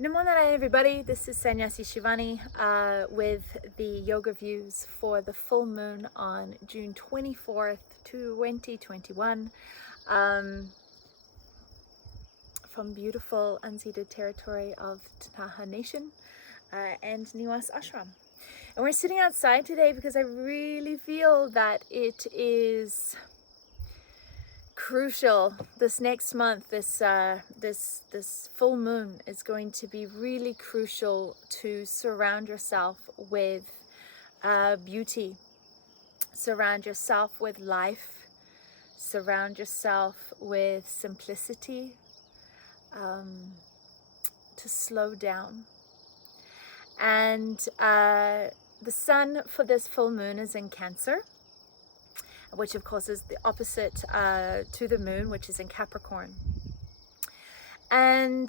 Namo Narayan, everybody. This is Sannyasi Shivani with the yoga views for the full moon on June 24th, 2021 from beautiful unceded territory of Taha Nation and Niwas Ashram. And we're sitting outside today because I really feel that it is crucial this next month. This full moon is going to be really crucial to surround yourself with beauty, surround yourself with life, surround yourself with simplicity, to slow down. And the sun for this full moon is in Cancer, which of course is the opposite to the moon, which is in Capricorn. And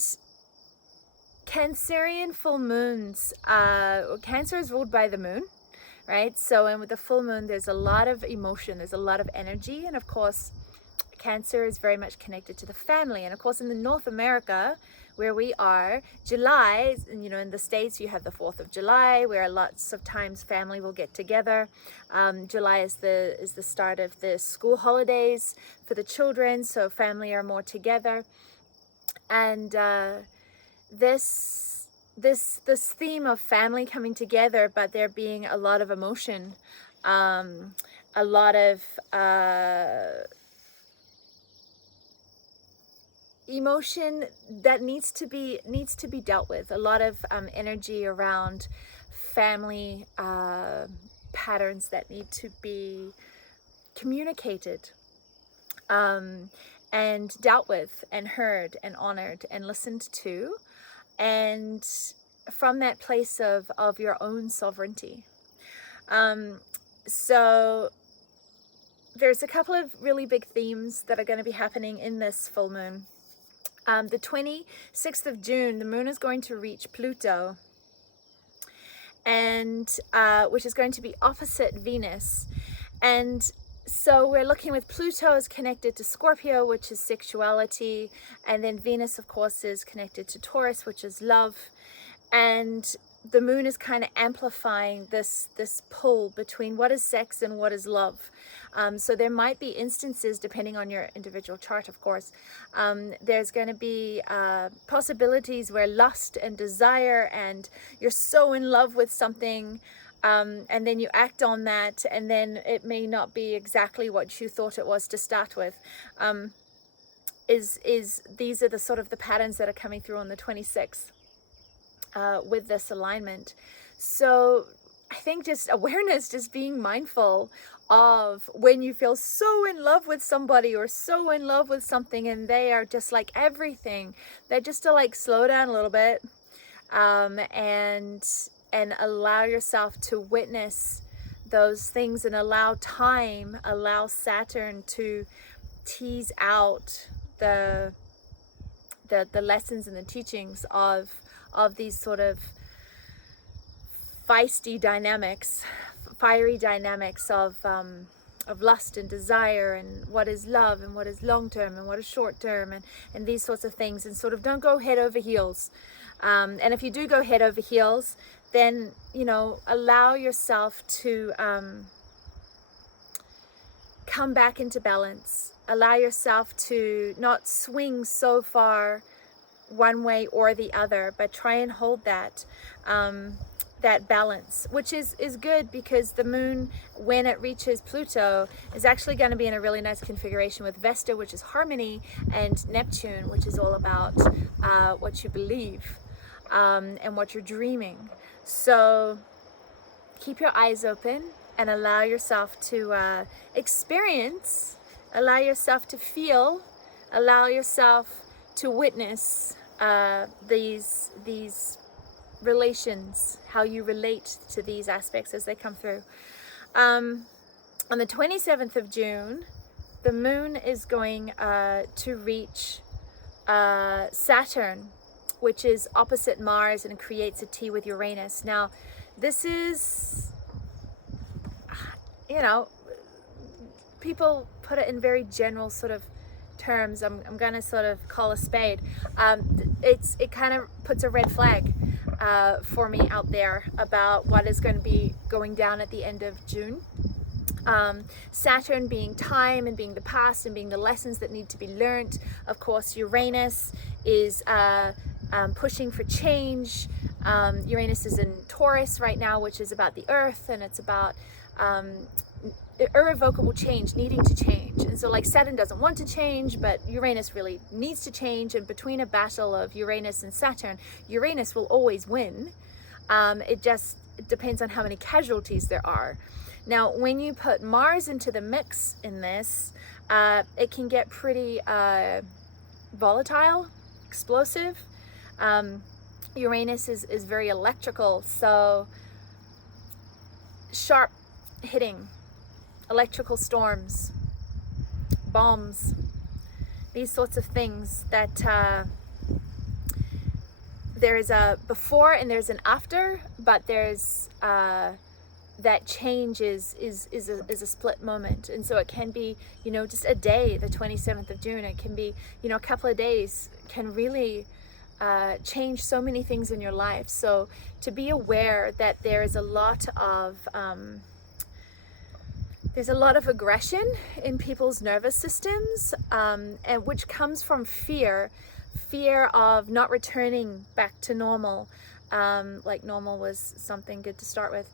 Cancerian full moons, Cancer is ruled by the moon, right? So, and with the full moon, there's a lot of emotion, there's a lot of energy. And of course, Cancer is very much connected to the family. And of course, in the North America, where we are, July, you know, in the States, you have the 4th of July, where lots of times family will get together. July is the start of the school holidays for the children, so family are more together. And this theme of family coming together, but there being a lot of emotion, a lot of emotion that needs to be dealt with, a lot of energy around family patterns that need to be communicated and dealt with and heard and honored and listened to, and from that place of your own sovereignty. So there's a couple of really big themes that are going to be happening in this full moon. The 26th of June, the moon is going to reach Pluto, and which is going to be opposite Venus. And so we're looking with Pluto is connected to Scorpio, which is sexuality, and then Venus, of course, is connected to Taurus, which is love. And the moon is kind of amplifying this pull between what is sex and what is love. So there might be instances, depending on your individual chart, of course, there's going to be possibilities where lust and desire, and you're so in love with something, and then you act on that, and then it may not be exactly what you thought it was to start with. These are the sort of the patterns that are coming through on the 26th. With this alignment. So I think just awareness, just being mindful of when you feel so in love with somebody or so in love with something and they are just like everything, that just to like slow down a little bit and allow yourself to witness those things and allow time, allow Saturn to tease out the lessons and the teachings of these sort of feisty dynamics, fiery dynamics of lust and desire, and what is love and what is long term and what is short term, and these sorts of things, and sort of don't go head over heels. And if you do go head over heels, then, you know, allow yourself to come back into balance. Allow yourself to not swing so far one way or the other, but try and hold that that balance, which is good, because the moon, when it reaches Pluto, is actually going to be in a really nice configuration with Vesta, which is harmony, and Neptune, which is all about what you believe and what you're dreaming. So keep your eyes open and allow yourself to experience, allow yourself to feel, allow yourself to witness these relations, how you relate to these aspects as they come through. On the 27th of June, the moon is going to reach Saturn, which is opposite Mars, and creates a T with Uranus. Now, this is, you know, people put it in very general sort of terms, I'm gonna sort of call a spade. It kind of puts a red flag for me out there about what is going to be going down at the end of June. Saturn being time and being the past and being the lessons that need to be learned. Of course, Uranus is pushing for change. Uranus is in Taurus right now, which is about the earth, and it's about irrevocable change, needing to change. And so like Saturn doesn't want to change, but Uranus really needs to change. And between a battle of Uranus and Saturn, Uranus will always win. It depends on how many casualties there are. Now, when you put Mars into the mix in this, it can get pretty volatile, explosive. Uranus is very electrical, so sharp hitting, electrical storms, bombs, these sorts of things that there is a before and there's an after, but there's that change is a split moment. And so it can be, you know, just a day, the 27th of June, it can be, you know, a couple of days can really change so many things in your life. So to be aware that there is a lot of there's a lot of aggression in people's nervous systems, and which comes from fear of not returning back to normal. Like normal was something good to start with.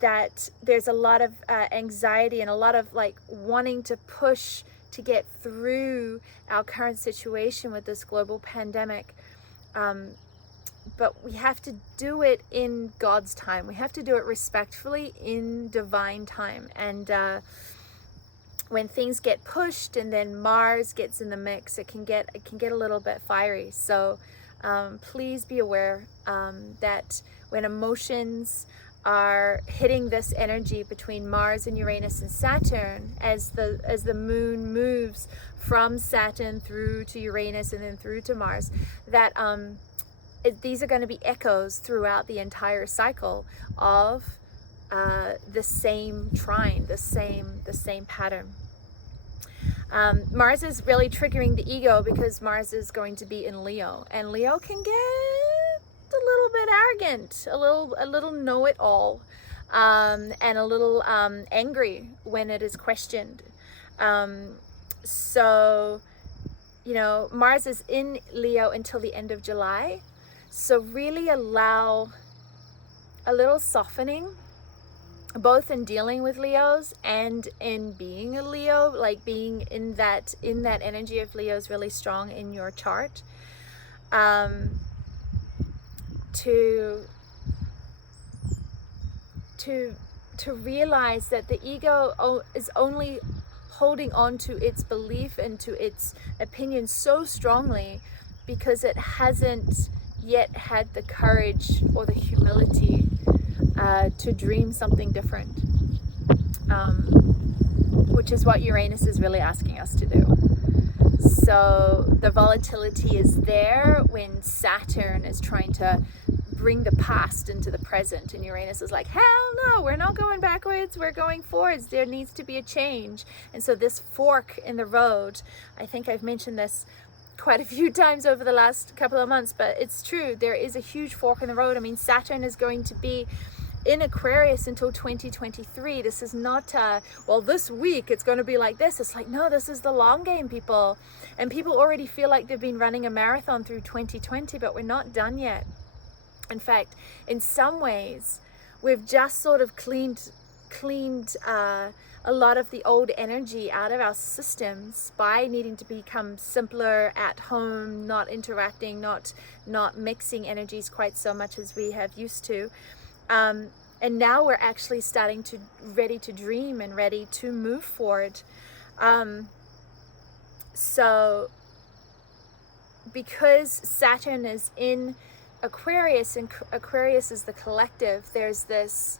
That there's a lot of anxiety and a lot of like wanting to push to get through our current situation with this global pandemic. But we have to do it in God's time. We have to do it respectfully in divine time. And when things get pushed and then Mars gets in the mix, it can get a little bit fiery. So please be aware that when emotions are hitting this energy between Mars and Uranus and Saturn, as the moon moves from Saturn through to Uranus and then through to Mars, that these are going to be echoes throughout the entire cycle of the same trine, the same pattern. Mars is really triggering the ego because Mars is going to be in Leo, and Leo can get a little bit arrogant, a little know-it-all, and a little angry when it is questioned. So, you know, Mars is in Leo until the end of July. So really allow a little softening, both in dealing with Leos and in being a Leo, like being in that energy of Leo is really strong in your chart. To realize that the ego is only holding on to its belief and to its opinion so strongly because it hasn't yet had the courage or the humility to dream something different, which is what Uranus is really asking us to do. So the volatility is there when Saturn is trying to bring the past into the present, and Uranus is like, hell no, we're not going backwards, we're going forwards, there needs to be a change. And so this fork in the road, I think I've mentioned this quite a few times over the last couple of months, but it's true, there is a huge fork in the road. I mean, Saturn is going to be in Aquarius until 2023. This is not well, this week it's going to be like this. It's like, no, this is the long game, people. And people already feel like they've been running a marathon through 2020, but we're not done yet. In fact, in some ways we've just sort of cleaned a lot of the old energy out of our systems by needing to become simpler at home, not interacting, not mixing energies quite so much as we have used to. And now we're actually starting to ready to dream and ready to move forward. So because Saturn is in Aquarius, and Aquarius is the collective, there's the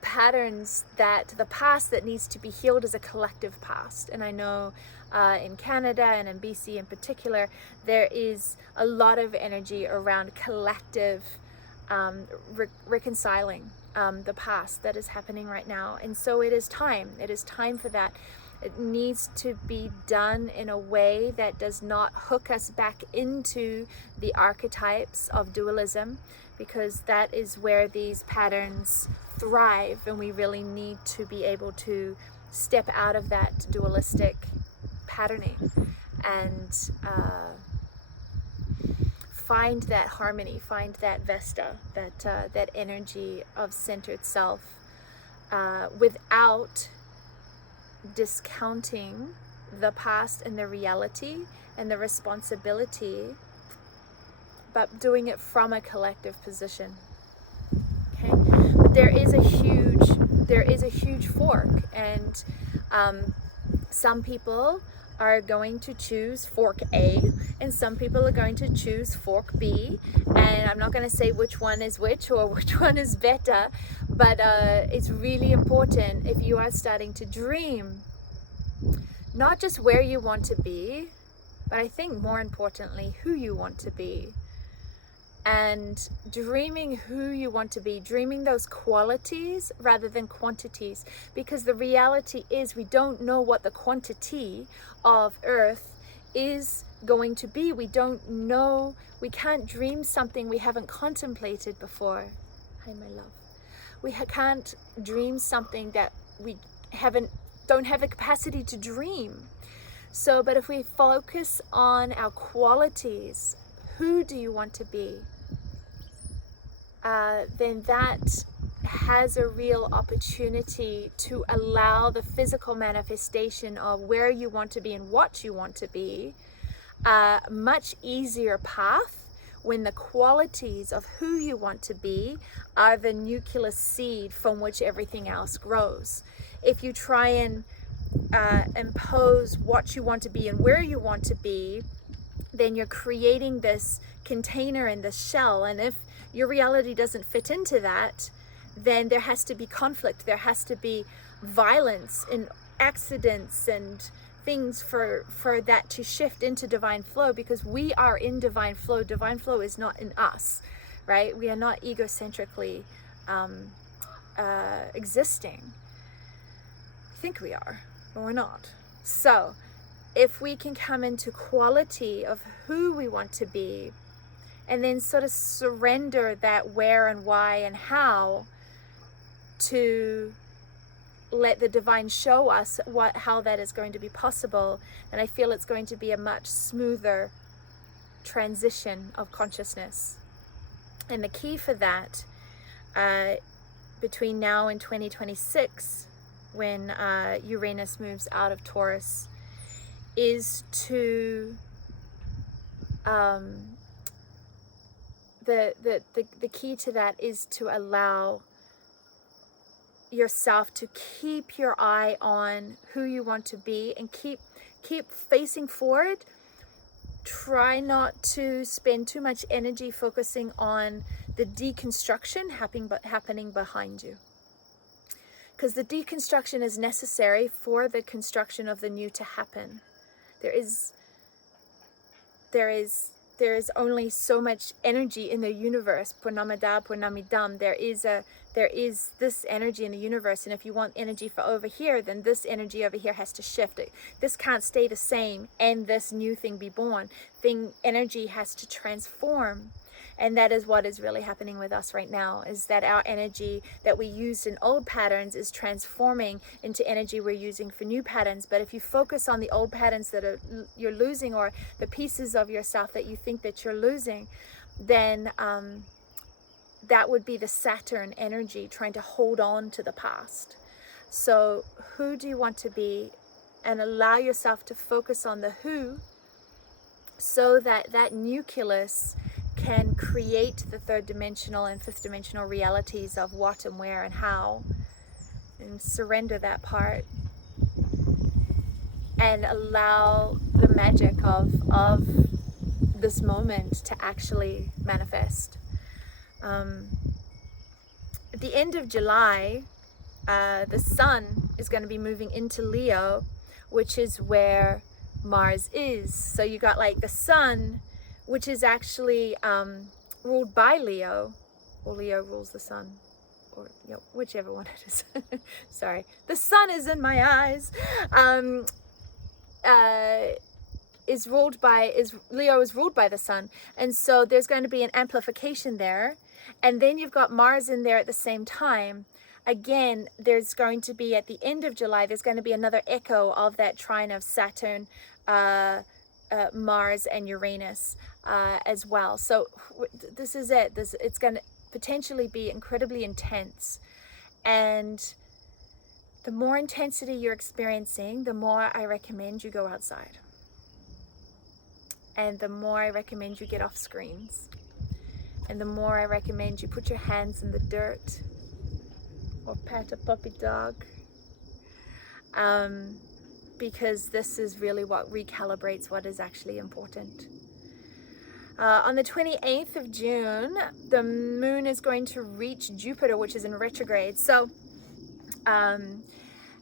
patterns that the past that needs to be healed is a collective past. And I know in Canada and in BC in particular, there is a lot of energy around collective reconciling the past that is happening right now. And so it is time for that. It needs to be done in a way that does not hook us back into the archetypes of dualism, because that is where these patterns thrive, and we really need to be able to step out of that dualistic patterning and find that harmony, find that Vesta, that energy of centered self, without discounting the past and the reality and the responsibility, but doing it from a collective position. Okay, but there is a huge fork, and some people are going to choose fork A, and some people are going to choose fork B, and I'm not going to say which one is which or which one is better, but it's really important, if you are starting to dream, not just where you want to be, but I think more importantly, who you want to be. And dreaming who you want to be, dreaming those qualities rather than quantities, because the reality is we don't know what the quantity of Earth is going to be. We don't know, we can't dream something we haven't contemplated before. Hi, my love. We can't dream something that we don't have the capacity to dream. So, but if we focus on our qualities, who do you want to be? Then that has a real opportunity to allow the physical manifestation of where you want to be and what you want to be a much easier path when the qualities of who you want to be are the nucleus seed from which everything else grows. If you try and impose what you want to be and where you want to be, then you're creating this container in this shell, and if your reality doesn't fit into that, then there has to be conflict, there has to be violence and accidents and things for that to shift into divine flow, because we are in divine flow. Divine flow is not in us, right? We are not egocentrically existing. I think we are, but we're not. So if we can come into quality of who we want to be, and then sort of surrender that where and why and how to let the divine show us how that is going to be possible, and I feel it's going to be a much smoother transition of consciousness. And the key for that, between now and 2026, when Uranus moves out of Taurus, is to the key to that is to allow yourself to keep your eye on who you want to be and keep facing forward. Try not to spend too much energy focusing on the deconstruction happening behind you, because the deconstruction is necessary for the construction of the new to happen. There is only so much energy in the universe. Purnamada, Purnamidam. There is this energy in the universe, and if you want energy for over here, then this energy over here has to shift. This can't stay the same and this new thing be born. Energy has to transform. And that is what is really happening with us right now, is that our energy that we used in old patterns is transforming into energy we're using for new patterns. But if you focus on the old patterns that you're losing, or the pieces of yourself that you think that you're losing, then that would be the Saturn energy trying to hold on to the past. So who do you want to be? And allow yourself to focus on the who, so that that nucleus can create the third dimensional and fifth dimensional realities of what and where and how, and surrender that part and allow the magic of this moment to actually manifest. At the end of July, the sun is going to be moving into Leo, which is where Mars is. So you got like the sun, which is actually ruled by Leo, or Leo rules the sun, or you know, whichever one it is. Sorry, the sun is in my eyes. Leo is ruled by the sun, and so there's going to be an amplification there, and then you've got Mars in there at the same time. Again, there's going to be, at the end of July, there's going to be another echo of that trine of Saturn, Mars, and Uranus as well. So this is it. It's going to potentially be incredibly intense, and the more intensity you're experiencing, the more I recommend you go outside. And the more I recommend you get off screens. And the more I recommend you put your hands in the dirt or pat a puppy dog. Because this is really what recalibrates what is actually important. On the 28th of June, the moon is going to reach Jupiter, which is in retrograde. So,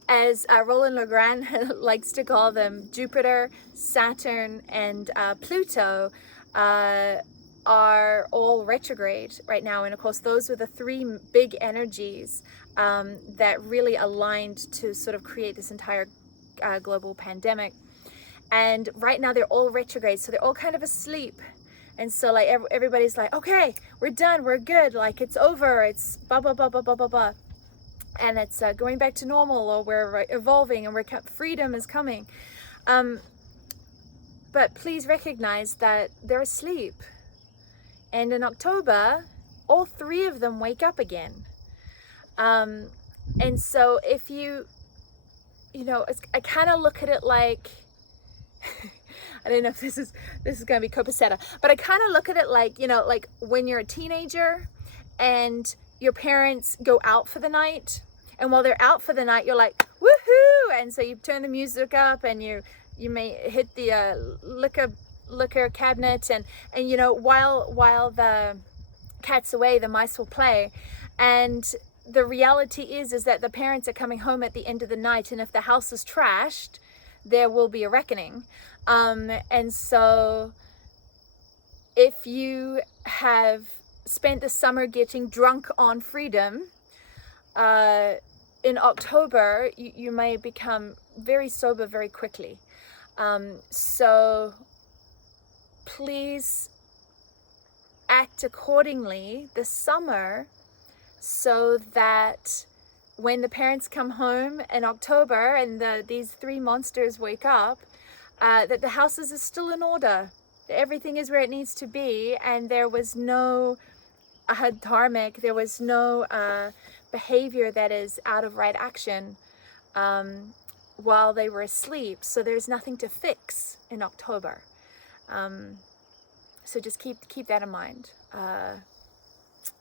as Roland Legrand likes to call them, Jupiter, Saturn, and Pluto are all retrograde right now. And of course, those are the three big energies that really aligned to sort of create this entire global pandemic. And right now they're all retrograde, so they're all kind of asleep. And so like everybody's like, okay, we're done, we're good, like it's over, it's blah, blah, blah, blah, blah, blah, blah. And it's going back to normal, or we're evolving, and freedom is coming. But please recognize that they're asleep. And in October, all three of them wake up again. And so if you know, I kind of look at it like, I don't know if this is going to be copacetic, but I kind of look at it like, you know, like when you're a teenager and your parents go out for the night, and while they're out for the night, you're like, woohoo! And so you turn the music up, and you may hit the liquor cabinet, and you know, while the cat's away, the mice will play. And the reality is that the parents are coming home at the end of the night, and if the house is trashed, there will be a reckoning. And so if you have spent the summer getting drunk on freedom, in October, you may become very sober very quickly. So please act accordingly this summer, so that when the parents come home in October and these three monsters wake up, that the houses are still in order, everything is where it needs to be, and there was no dharmic, there was no behavior that is out of right action while they were asleep. So there's nothing to fix in October. So just keep that in mind.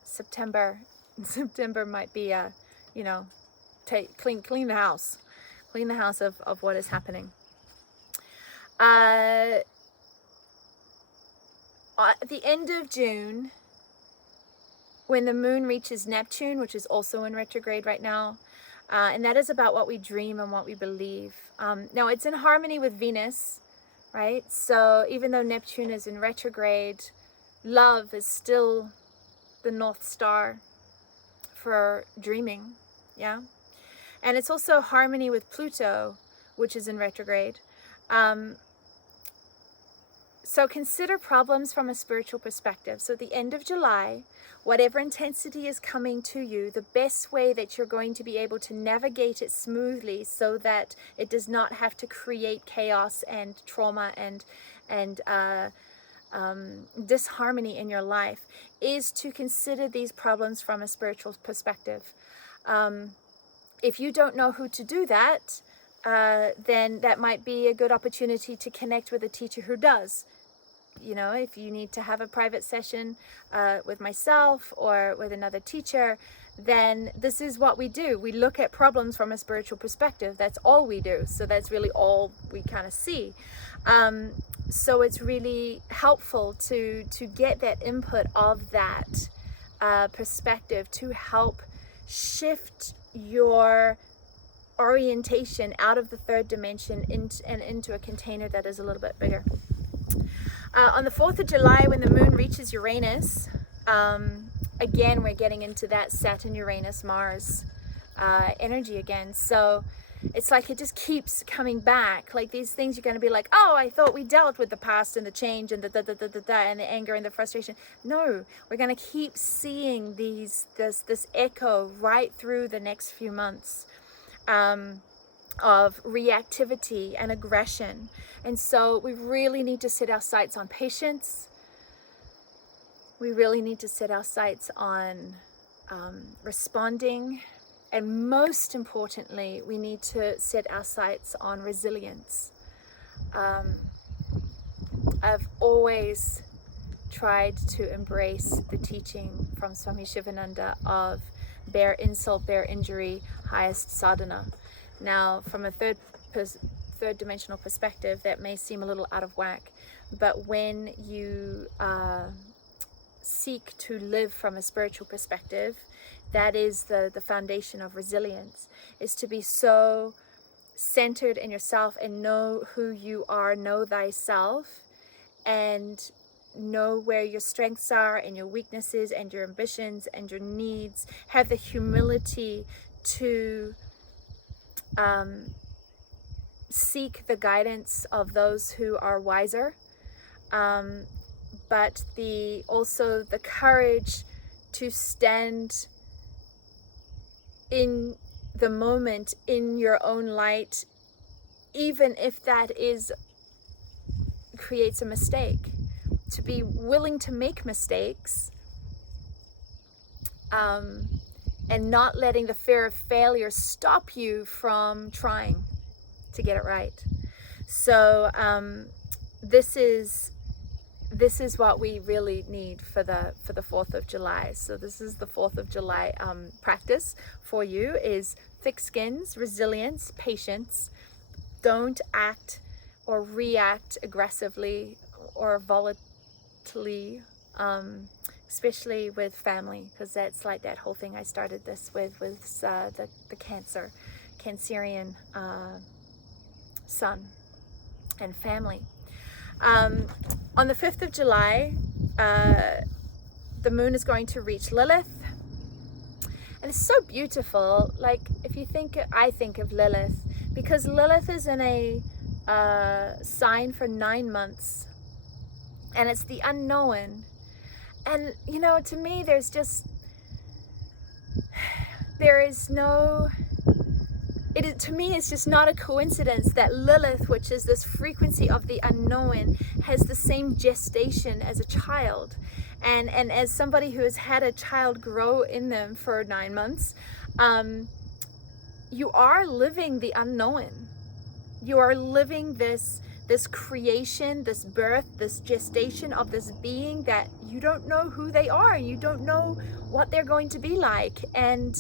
September might be you know, clean the house of what is happening. At the end of June, when the moon reaches Neptune, which is also in retrograde right now, and that is about what we dream and what we believe. Now it's in harmony with Venus, right? So even though Neptune is in retrograde, love is still the North Star for dreaming, yeah? And it's also harmony with Pluto, which is in retrograde. So consider problems from a spiritual perspective. So at the end of July, whatever intensity is coming to you, the best way that you're going to be able to navigate it smoothly so that it does not have to create chaos and trauma and disharmony in your life is to consider these problems from a spiritual perspective. If you don't know who to do that, then that might be a good opportunity to connect with a teacher who does. You know, if you need to have a private session with myself or with another teacher, then this is what we do. We look at problems from a spiritual perspective. That's all we do. So that's really all we kind of see. So it's really helpful to get that input of that perspective to help shift your orientation out of the third dimension into a container that is a little bit bigger. On the 4th of July, when the moon reaches Uranus, Again, we're getting into that Saturn, Uranus, Mars energy again. So it's like it just keeps coming back. Like these things, you're going to be like, oh, I thought we dealt with the past and the change and the and the anger and the frustration. No, we're going to keep seeing this echo right through the next few months of reactivity and aggression. And so we really need to set our sights on patience. We really need to set our sights on responding. And most importantly, we need to set our sights on resilience. I've always tried to embrace the teaching from Swami Shivananda of bare insult, bare injury, highest sadhana. Now, from a third dimensional perspective, that may seem a little out of whack, but when you seek to live from a spiritual perspective, that is the foundation of resilience, is to be so centered in yourself and know who you are, know thyself, and know where your strengths are and your weaknesses and your ambitions and your needs. Have the humility to seek the guidance of those who are wiser, but also the courage to stand in the moment in your own light, even if that creates a mistake. To be willing to make mistakes, and not letting the fear of failure stop you from trying to get it right. So this is what we really need for the 4th of July. So this is the 4th of July practice for you, is thick skins, resilience, patience. Don't act or react aggressively or volatilely, especially with family, because that's like that whole thing I started this with the Cancerian sun and family. On the 5th of July, the moon is going to reach Lilith. And it's so beautiful. Like, I think of Lilith, because Lilith is in a sign for 9 months. And it's the unknown. And, to me, to me, it's just not a coincidence that Lilith, which is this frequency of the unknown, has the same gestation as a child. And as somebody who has had a child grow in them for 9 months, you are living the unknown. You are living this creation, this birth, this gestation of this being that you don't know who they are. You don't know what they're going to be like. And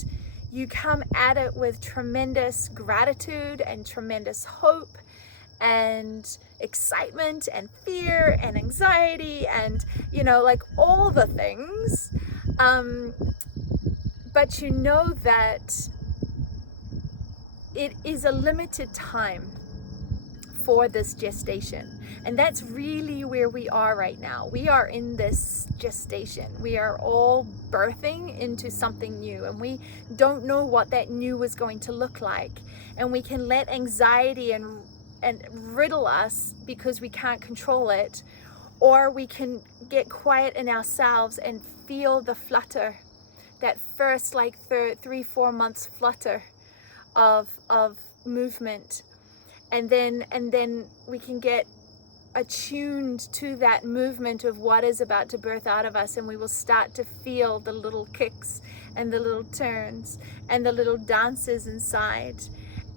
you come at it with tremendous gratitude and tremendous hope and excitement and fear and anxiety and, like all the things. But you know that it is a limited time for this gestation. And that's really where we are right now. We are in this gestation. We are all birthing into something new, and we don't know what that new is going to look like. And we can let anxiety and riddle us because we can't control it, or we can get quiet in ourselves and feel the flutter, that first 3-4 months flutter of movement. And then we can get attuned to that movement of what is about to birth out of us, and we will start to feel the little kicks and the little turns and the little dances inside,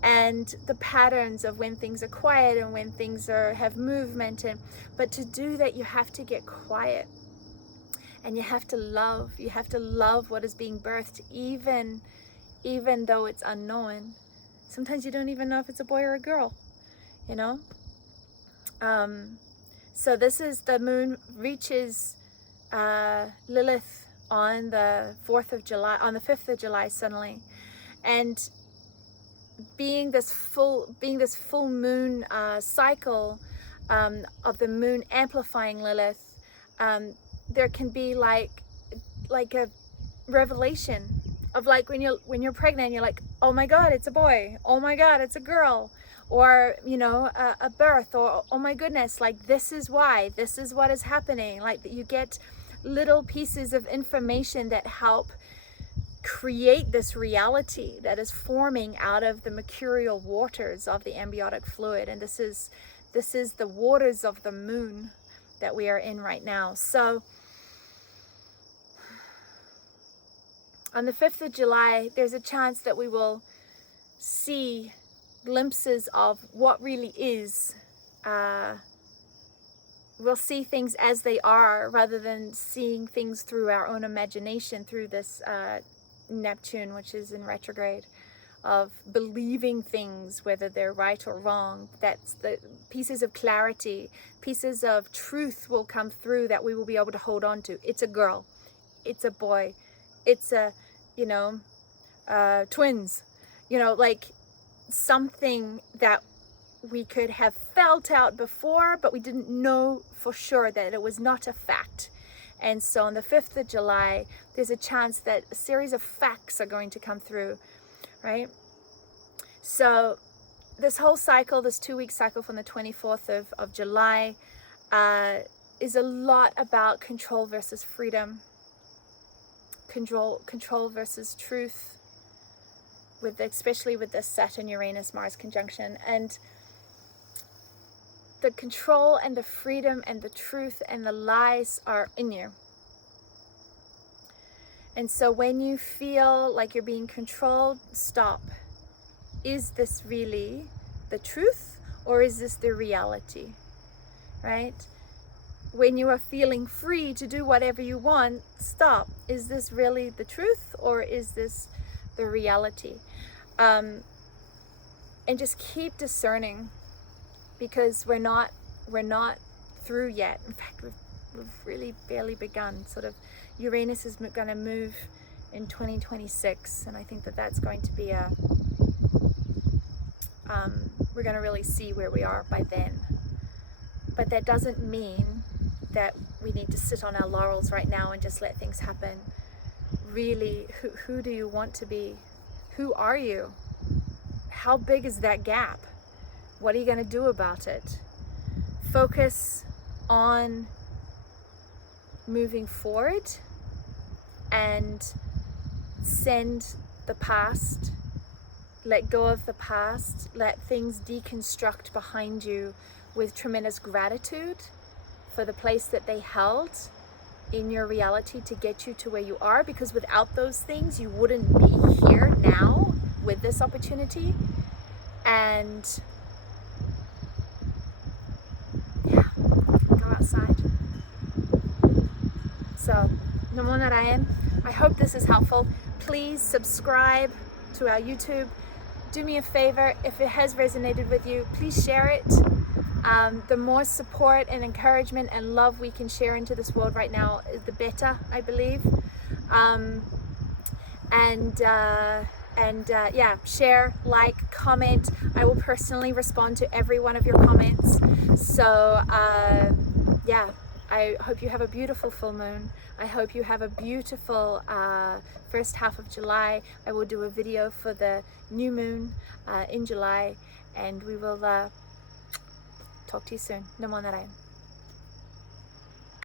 and the patterns of when things are quiet and when things have movement. But to do that, you have to get quiet, and you have to love what is being birthed, even though it's unknown. Sometimes you don't even know if it's a boy or a girl, So this is, the moon reaches Lilith on the 4th of July, on the 5th of July suddenly. And being this full moon cycle of the moon amplifying Lilith, there can be like like a revelation of like when you're pregnant, you're like, oh my God, it's a boy. Oh my God, it's a girl. Or, you know, a birth, or oh my goodness, like this is why, this is what is happening. Like you get little pieces of information that help create this reality that is forming out of the mercurial waters of the amniotic fluid. And this is the waters of the moon that we are in right now. So on the 5th of July, there's a chance that we will see glimpses of what really is. We'll see things as they are, rather than seeing things through our own imagination, through this Neptune, which is in retrograde, of believing things, whether they're right or wrong. That's the pieces of clarity, pieces of truth will come through that we will be able to hold on to. It's a girl, it's a boy, it's a, you know, twins, you know, like something that we could have felt out before, but we didn't know for sure that it was not a fact. And so on the 5th of July, there's a chance that a series of facts are going to come through, right? So this whole cycle, this 2-week cycle from the 24th of July, is a lot about control versus freedom, control versus truth, especially with the Saturn, Uranus, Mars conjunction. And the control and the freedom and the truth and the lies are in you. And so when you feel like you're being controlled, stop. Is this really the truth, or is this the reality? Right? When you are feeling free to do whatever you want, stop. Is this really the truth, or is this the reality? And just keep discerning, because we're not through yet. In fact, we've really barely begun. Sort of Uranus is going to move in 2026, and I think that's going to be we're going to really see where we are by then. But that doesn't mean that we need to sit on our laurels right now and just let things happen. Really, who do you want to be? Who are you? How big is that gap? What are you going to do about it? Focus on moving forward and send the past, let go of the past, let things deconstruct behind you with tremendous gratitude for the place that they held in your reality to get you to where you are, because without those things you wouldn't be here now with this opportunity. And yeah, go outside. So, Namo Narayan. I hope this is helpful. Please subscribe to our YouTube. Do me a favor, if it has resonated with you, please share it. The more support and encouragement and love we can share into this world right now, the better, I believe. Yeah, share, like, comment. I will personally respond to every one of your comments. So yeah, I hope you have a beautiful full moon. I hope you have a beautiful first half of July. I will do a video for the new moon in July, and we will talk to you soon. Namo Narayan.